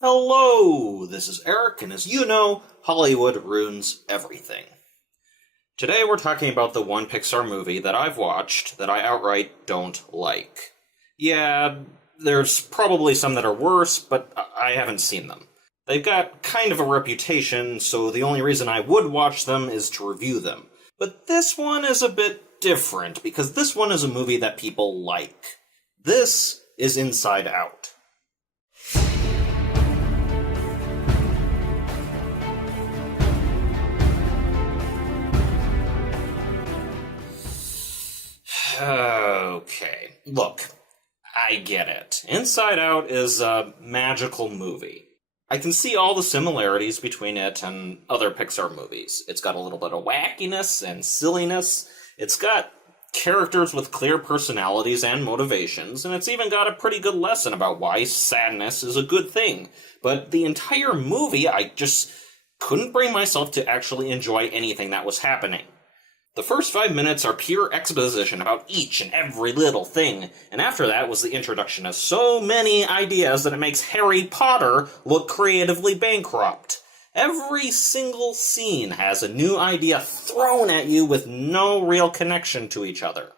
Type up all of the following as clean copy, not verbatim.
Hello, this is Eric, and as you know, Hollywood ruins everything. Today we're talking about the one Pixar movie that I've watched that I outright don't like. Yeah, there's probably some that are worse, but I haven't seen them. They've got kind of a reputation, so the only reason I would watch them is to review them. But this one is a bit different, because this one is a movie that people like. This is Inside Out. Okay, look, I get it. Inside Out is a magical movie. I can see all the similarities between it and other Pixar movies. It's got a little bit of wackiness and silliness. It's got characters with clear personalities and motivations, and it's even got a pretty good lesson about why sadness is a good thing. But the entire movie, I just couldn't bring myself to actually enjoy anything that was happening. The first 5 minutes are pure exposition about each and every little thing, and after that was the introduction of so many ideas that it makes Harry Potter look creatively bankrupt. Every single scene has a new idea thrown at you with no real connection to each other.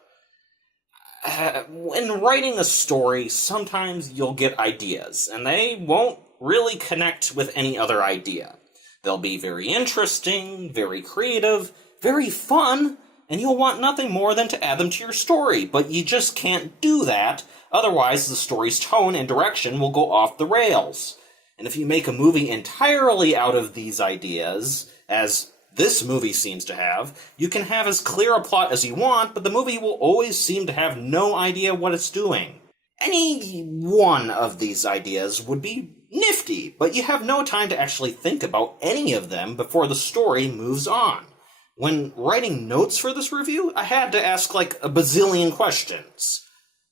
When writing a story, sometimes you'll get ideas, and they won't really connect with any other idea. They'll be very interesting, very creative, very fun, and you'll want nothing more than to add them to your story, but you just can't do that, otherwise the story's tone and direction will go off the rails. And if you make a movie entirely out of these ideas, as this movie seems to have, you can have as clear a plot as you want, but the movie will always seem to have no idea what it's doing. Any one of these ideas would be nifty, but you have no time to actually think about any of them before the story moves on. When writing notes for this review, I had to ask like a bazillion questions.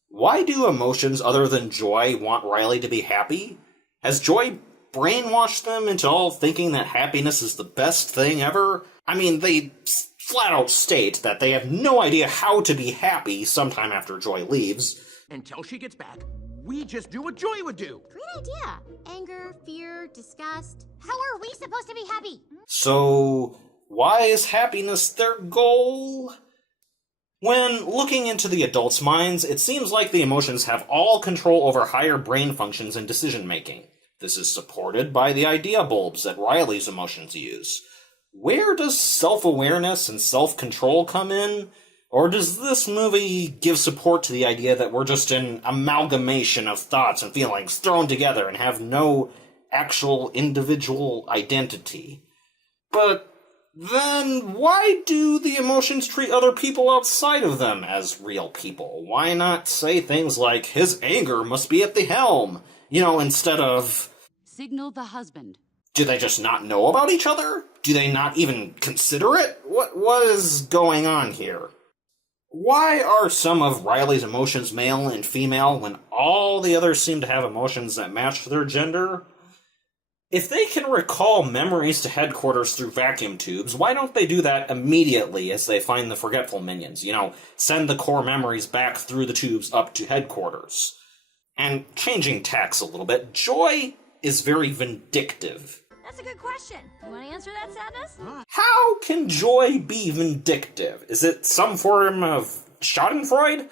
Why do emotions other than joy want Riley to be happy? Has joy brainwashed them into all thinking that happiness is the best thing ever? I mean, they flat out state that they have no idea how to be happy sometime after Joy leaves. Until she gets back, we just do what Joy would do. Great idea. Anger, fear, disgust. How are we supposed to be happy? So, why is happiness their goal? When looking into the adults' minds, it seems like the emotions have all control over higher brain functions and decision-making. This is supported by the idea bulbs that Riley's emotions use. Where does self-awareness and self-control come in? Or does this movie give support to the idea that we're just an amalgamation of thoughts and feelings thrown together and have no actual individual identity? But then why do the emotions treat other people outside of them as real people? Why not say things like, his anger must be at the helm, instead of, signal the husband. Do they just not know about each other? Do they not even consider it? What is going on here? Why are some of Riley's emotions male and female when all the others seem to have emotions that match their gender? If they can recall memories to headquarters through vacuum tubes, why don't they do that immediately as they find the forgetful minions? Send the core memories back through the tubes up to headquarters. And changing tacks a little bit, Joy is very vindictive. That's a good question. You want to answer that, Sadness? How can Joy be vindictive? Is it some form of schadenfreude?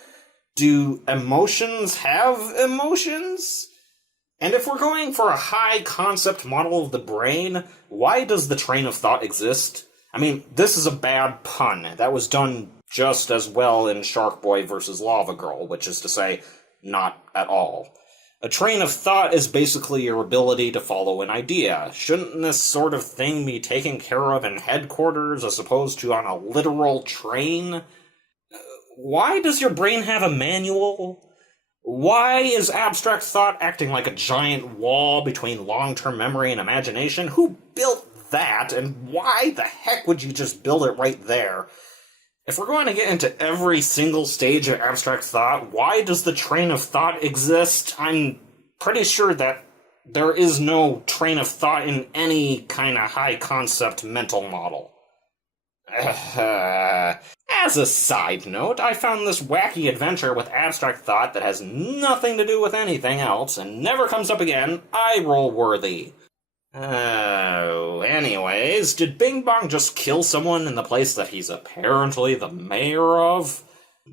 Do emotions have emotions? And if we're going for a high-concept model of the brain, why does the train of thought exist? I mean, this is a bad pun. That was done just as well in Shark Boy vs. Lava Girl, which is to say, not at all. A train of thought is basically your ability to follow an idea. Shouldn't this sort of thing be taken care of in headquarters as opposed to on a literal train? Why does your brain have a manual? Why is abstract thought acting like a giant wall between long-term memory and imagination? Who built that, and why the heck would you just build it right there? If we're going to get into every single stage of abstract thought, why does the train of thought exist? I'm pretty sure that there is no train of thought in any kind of high-concept mental model. As a side note, I found this wacky adventure with abstract thought that has nothing to do with anything else and never comes up again eye-roll worthy. Oh, anyways, did Bing Bong just kill someone in the place that he's apparently the mayor of?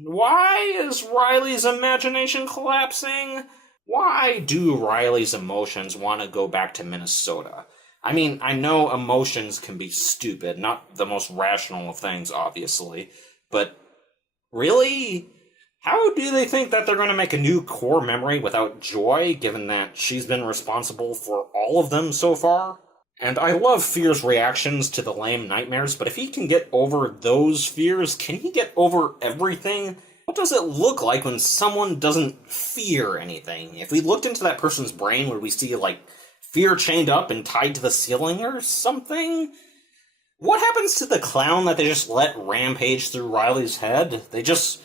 Why is Riley's imagination collapsing? Why do Riley's emotions want to go back to Minnesota? I mean, I know emotions can be stupid, not the most rational of things, obviously, but really? How do they think that they're going to make a new core memory without Joy, given that she's been responsible for all of them so far? And I love Fear's reactions to the lame nightmares, but if he can get over those fears, can he get over everything? What does it look like when someone doesn't fear anything? If we looked into that person's brain, would we see, like, fear chained up and tied to the ceiling or something? What happens to the clown that they just let rampage through Riley's head? They just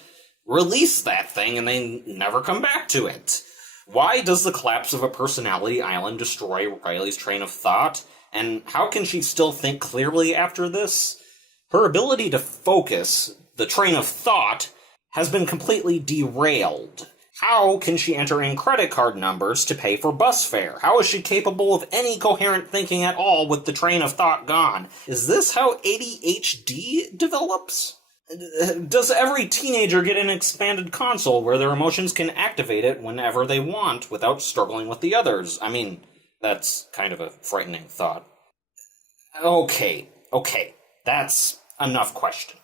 release that thing and they never come back to it. Why does the collapse of a personality island destroy Riley's train of thought? And how can she still think clearly after this? Her ability to focus, the train of thought, has been completely derailed. How can she enter in credit card numbers to pay for bus fare? How is she capable of any coherent thinking at all with the train of thought gone? Is this how ADHD develops? Does every teenager get an expanded console where their emotions can activate it whenever they want without struggling with the others? I mean, that's kind of a frightening thought. Okay, that's enough questions.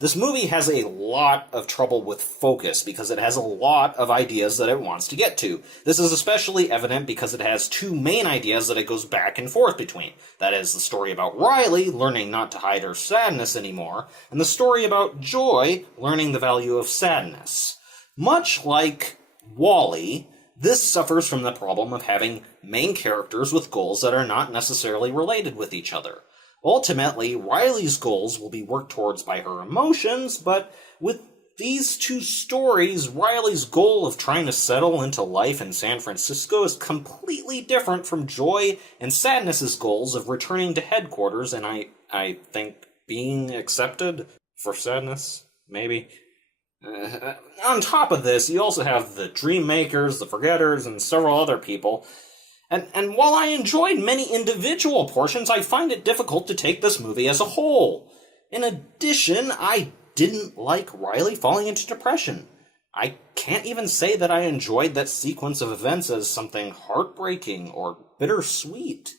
This movie has a lot of trouble with focus because it has a lot of ideas that it wants to get to. This is especially evident because it has two main ideas that it goes back and forth between. That is the story about Riley learning not to hide her sadness anymore, and the story about Joy learning the value of sadness. Much like Wall-E, this suffers from the problem of having main characters with goals that are not necessarily related with each other. Ultimately, Riley's goals will be worked towards by her emotions, but with these two stories, Riley's goal of trying to settle into life in San Francisco is completely different from Joy and Sadness's goals of returning to headquarters and I think being accepted for Sadness, maybe. On top of this, you also have the Dream Makers, the Forgetters, and several other people. And while I enjoyed many individual portions, I find it difficult to take this movie as a whole. In addition, I didn't like Riley falling into depression. I can't even say that I enjoyed that sequence of events as something heartbreaking or bittersweet.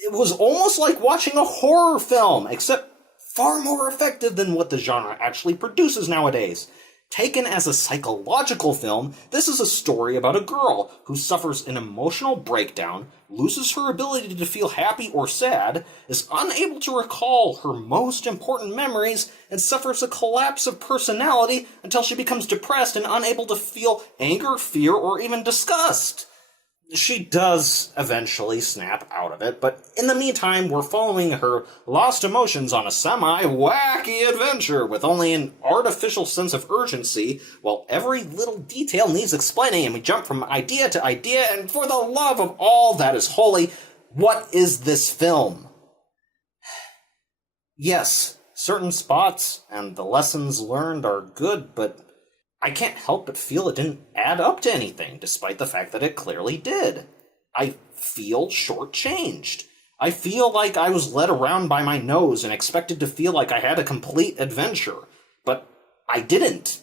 It was almost like watching a horror film, except far more effective than what the genre actually produces nowadays. Taken as a psychological film, this is a story about a girl who suffers an emotional breakdown, loses her ability to feel happy or sad, is unable to recall her most important memories, and suffers a collapse of personality until she becomes depressed and unable to feel anger, fear, or even disgust. She does eventually snap out of it, but in the meantime, we're following her lost emotions on a semi-wacky adventure with only an artificial sense of urgency, while every little detail needs explaining, and we jump from idea to idea, and for the love of all that is holy, what is this film? Yes, certain spots and the lessons learned are good, but I can't help but feel it didn't add up to anything, despite the fact that it clearly did. I feel shortchanged. I feel like I was led around by my nose and expected to feel like I had a complete adventure, but I didn't.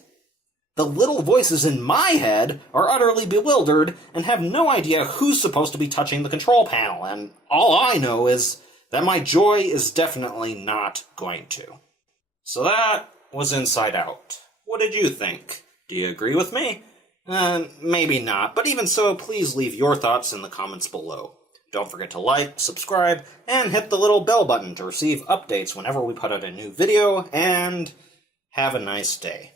The little voices in my head are utterly bewildered and have no idea who's supposed to be touching the control panel, and all I know is that my joy is definitely not going to. So that was Inside Out. What did you think? Do you agree with me? Maybe not, but even so, please leave your thoughts in the comments below. Don't forget to like, subscribe, and hit the little bell button to receive updates whenever we put out a new video, and have a nice day.